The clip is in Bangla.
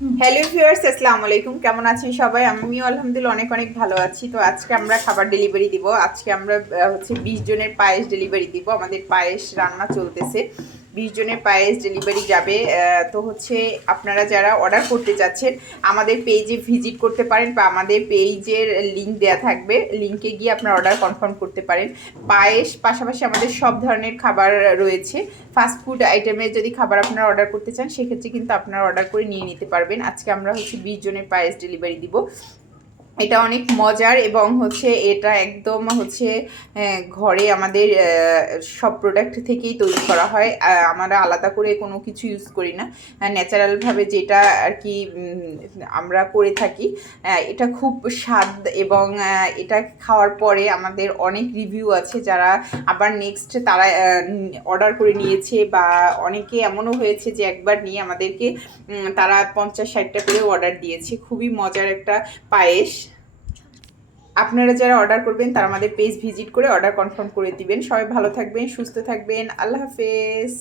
হ্যালো ভিউয়ার্স, আসসালামু আলাইকুম। কেমন আছেন সবাই? আমিও আলহামদুলিল্লাহ অনেক অনেক ভালো আছি। তো আজকে আমরা খাবার ডেলিভারি দিব। আজকে আমরা হচ্ছে 20 জনের পায়েস ডেলিভারি দিব। আমাদের পায়েস রান্না চলতেছে। 20 জনের পায়েস ডেলিভারি যাবে। তো হচ্ছে আপনারা যারা অর্ডার করতে চাচ্ছেন আমাদের পেজে ভিজিট করতে পারেন বা আমাদের পেজের লিংক দেওয়া থাকবে। লিংকে গিয়ে আপনারা অর্ডার কনফার্ম করতে পারেন। পায়েস পাশাপাশি আমাদের সব ধরনের খাবার রয়েছে। ফাস্ট ফুড আইটেমের যদি খাবার আপনারা অর্ডার করতে চান সেক্ষেত্রে কিন্তু আপনারা অর্ডার করে নিয়ে নিতে পারবেন। আজকে আমরা হচ্ছে 20 জনের পায়েস ডেলিভারি দিব। এটা অনেক মজার এবং হচ্ছে এটা একদম হচ্ছে ঘরে আমাদের সব প্রোডাক্ট থেকেই তৈরি করা হয়। আমরা আলাদা করে কোনো কিছু ইউজ করি না, ন্যাচারালভাবে যেটা আর কি আমরা করে থাকি। এটা খুব স্বাদ এবং এটা খাওয়ার পরে আমাদের অনেক রিভিউ আছে, যারা আবার নেক্সট তারা অর্ডার করে নিয়েছে বা অনেকে এমনও হয়েছে যে একবার নিয়ে আমাদেরকে তারা 50-60টা করে অর্ডার দিয়েছে। খুবই মজার একটা পায়েস। আপনারা যারা অর্ডার করবেন তারা আমাদের পেজ ভিজিট করে অর্ডার কনফার্ম করে দিবেন। সবাই ভালো থাকবেন, সুস্থ থাকবেন। আল্লাহ হাফেজ।